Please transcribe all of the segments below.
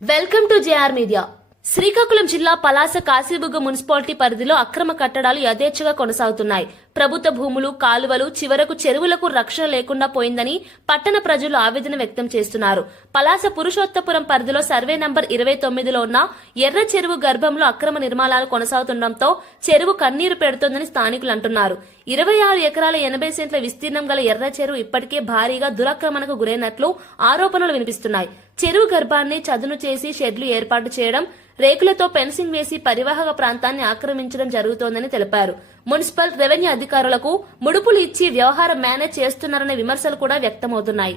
Welcome to JR media. Srikakulam జిల్లా Palasa Kashibugga municipality పరిధిలో అక్రమ కట్టడాలు యథేచ్ఛగా కొనసాగుతున్నాయి. ప్రభుత్వ భూములు, కాలువలు, చివరకు చెరువులకు రక్షణ లేకుండా పోయిందని పట్టణ ప్రజలు ఆవేదన వ్యక్తం చేస్తున్నారు. పలాస పురుషోత్తపురం పరిధిలో సర్వే నంబర్ 29లో ఉన్న ఎర్ర చెరువు గర్భంలో అక్రమ నిర్మాణాలు కొనసాగుతుండటంతో చెరువు కన్నీరు పెడుతోందని స్థానికులు అంటున్నారు. 26 ఎకరాల 80 సెంట్ల విస్తీర్ణం గల ఎర్ర చెరువు ఇప్పటికే భారీగా దురాక్రమణకు గురైనట్లు ఆరోపణలు వినిపిస్తున్నాయి. చెరువు గర్భాన్ని చదును చేసి షెడ్లు ఏర్పాటు చేయడం, రేకులతో ఫెన్సింగ్ వేసి పరివాహక ప్రాంతాన్ని ఆక్రమించడం జరుగుతోందని తెలిపారు. మున్సిపల్, రెవెన్యూ అధికారులకు ముడుపులు ఇచ్చి వ్యవహారం మేనేజ్ చేస్తున్నారనే విమర్శలు కూడా వ్యక్తమవుతున్నాయి.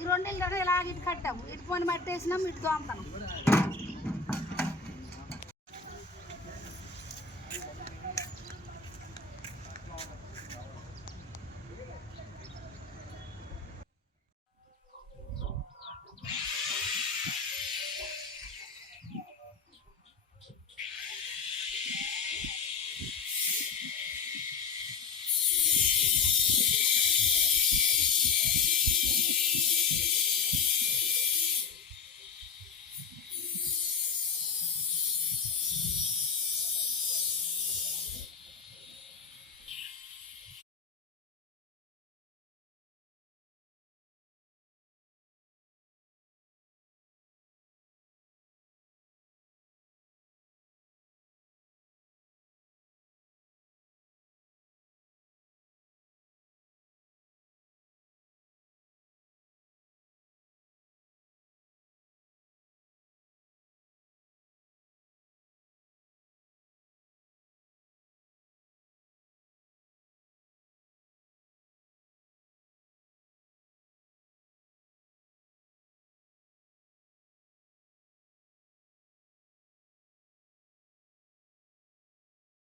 ఈ రెండేళ్ళు ఇలాగ ఇటు కట్టాము, ఇటు పోని మట్టేసినాం, ఇటు తోముతాం.